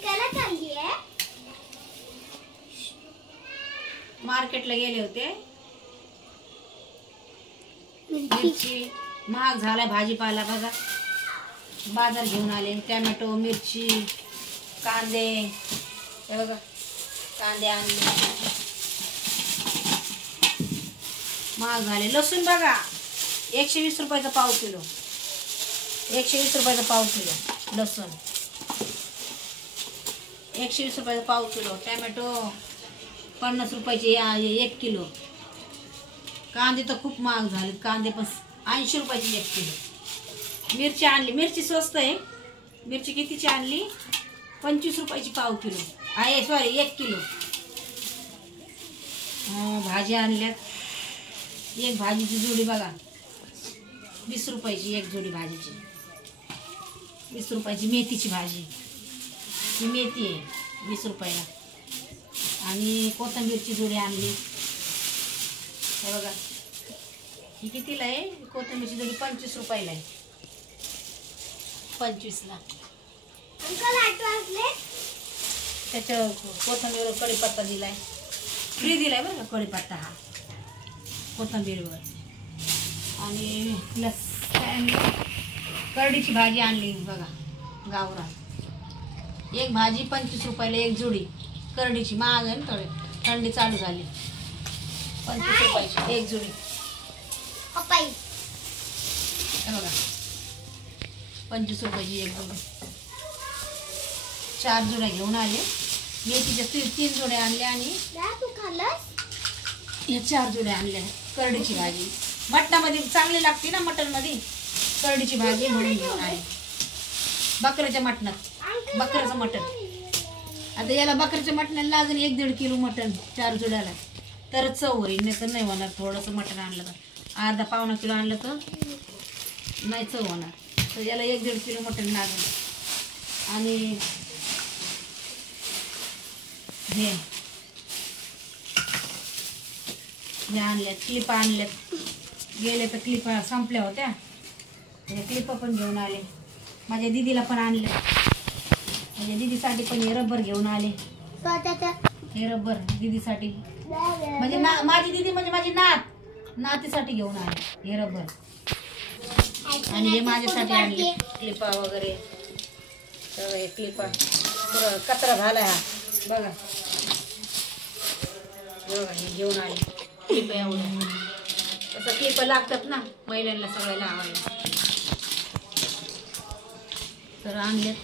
विकायला चालली आहे. मार्केटला गेले होते. मिरची महाग झाला, भाजीपाला बघा. बाजार घेऊन आले. टोमॅटो, मिरची, कांदे, हे बघा कांदे आणले. महाग झाले. लसूण बघा 120 रुपयाचा पाव किलो. 120 रुपयाचा पाव किलो लसूण. 120 रुपयाचा पाव किलो. टोमॅटो 50 रुपयाचे 1 किलो. कांदे तर खूप महाग झाले. कांदे पण 80 रुपयाची 1 किलो. मिरची आणली. मिरची स्वस्त आहे. मिरची कितीची आणली? 25 रुपयाची पाव किलो आहे. Sorry 1 kilo. भाजी आणल्यात. एक भाजीची जोडी बघा 20 रुपयाची एक जोडी भाजीची. 20 रुपयाची मेथीची भाजी. ही मेथी आहे 20 रुपयाला. आणि कोथिंबीरची जोडी आणली. हे बघा ही कितीला आहे? कोथिंबीरची जोडी 25 रुपयाला आहे. 25ला. अंकल 8 वाजले. त्याच्या कोथिंबीर कढीपत्ता दिलाय. फ्री दिलाय बरं का कढीपत्ता हा कोथिंबीरवर. आणि करडीची भाजी आणली बघा गावरान. एक भाजी 25 रुपयाला एक जोडी. करडीची महाग आहे ना थोडी. थंडी चालू झाली. 25 रुपयाची एक जोडी. पपाई हे बघा 25 रुपयाची एक जोडी. 4 जोड्या घेऊन आले. मेथीच्या 3 जोड्या आणल्या. आणि तू खाल्लंस? या 4 जोड्या आणल्या. करडीची भाजी मटणामध्ये चांगली लागते ना. मटणमध्ये करडीची भाजी म्हणून घेऊन आले. बकऱ्याच्या मटणात. बकऱ्याचं मटण. आता याला बकऱ्याच्या मटणाला लागेल 1-1.5 किलो मटण 4 जोड्याला. तरच चव होईल. नाही तर नाही होणार. थोडंसं मटण आणलं तर अर्धा-पावणा किलो आणलं तर नाही चव होणार. तर याला 1-1.5 किलो मटण लागेल. आणि हे आणल्यात. क्लिपा आणल्यात. गेले तर क्लिपा संपल्या होत्या. क्लिपा पण घेऊन आले. माझ्या दीदीला पण आणलं. माझ्या दीदीसाठी पण हे रबर घेऊन आले. हे रबर दीदीसाठी म्हणजे माझी दीदी म्हणजे माझी नातीसाठी घेऊन आले हे रबर. आणि हे माझ्यासाठी आणले क्लिपा वगैरे. तर हे क्लिपा कचरा झाला हा बघा. हे घेऊन आले क्लिप. एवढं तसं क्लिप लागतात ना महिलांना सगळ्या लावायला. तर आणलेत.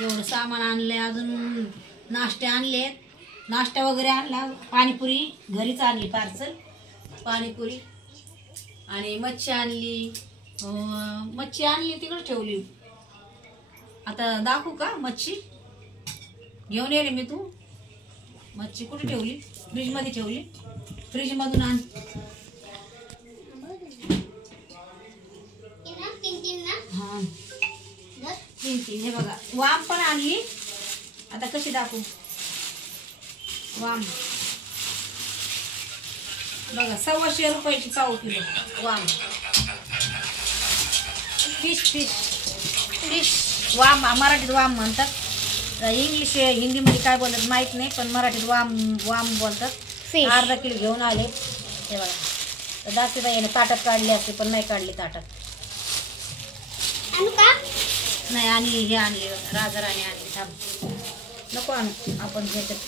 एवढं सामान आणलंय. अजून नाश्ते आणलेत. नाश्ता वगैरे आणला. पाणीपुरी घरीच आणली पार्सल. पाणीपुरी आणि मच्छी आणली. मच्छी आणली तिकडे ठेवली. आता दाखवू का मच्छी? घेऊन येले मी. तू मच्छी कुठे ठेवली? फ्रीजमध्ये ठेवली. फ्रीजमधून आण. हां 3 हे बघा. वाम पण आणली. आता कशी दाखवू? वाम बघा 125 रुपयाची पाव किलो वाम. फिश वाम मराठीत वाम म्हणतात. इंग्लिश हिंदीमध्ये काय बोलतात माहीत नाही. पण मराठीत वाम बोलतात. अर्धा किलो घेऊन आले. हे बघा दाखवता येणे. ताटात काढले असते पण नाही काढले ताटात. नाही आणि हे आणले राजाराणी आणली. थांब नको आणू आपण. त्याच्यात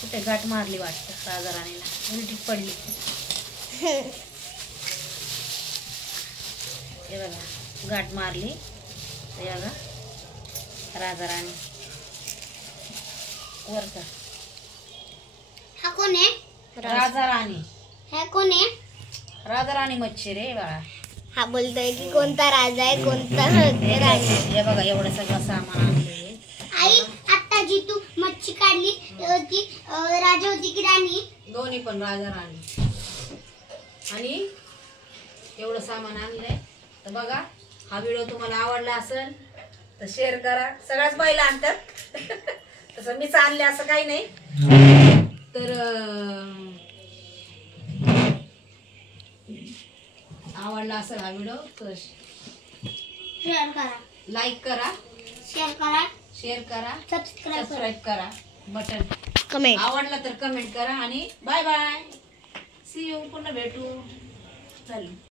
कुठे गाठ मारली वाटतं राजाराणीला. उलटी पडली. हे बघा गाठ मारली. हे बघा राजाराणी वरचा. हा कोण आहे? राजाराणी. हा कोण आहे? राजाराणी मच्छी रे बाळा. हा बोलतोय की कोणता राजा आहे कोणता राणी. हे बघा एवढं सगळं सामान आणले. आई आता जी तू मच्छी काढली ती राजा होती की राणी? दोन्ही पण राजाराणी. आणि एवढं सामान आणलंय. तर बघा हा व्हिडिओ तुम्हाला आवडला असेल तर शेअर करा. सगळ्याच महिला आणतात. तसं मीच आणले असं काही नाही. तर आवडला असेल हा व्हिडिओ तर शेअर करा. लाईक करा, शेअर करा, सबस्क्राईब करा बटन. कमेंट. आवडला तर कमेंट करा आणि बाय बाय. C you. पुन्हा भेटू. चल.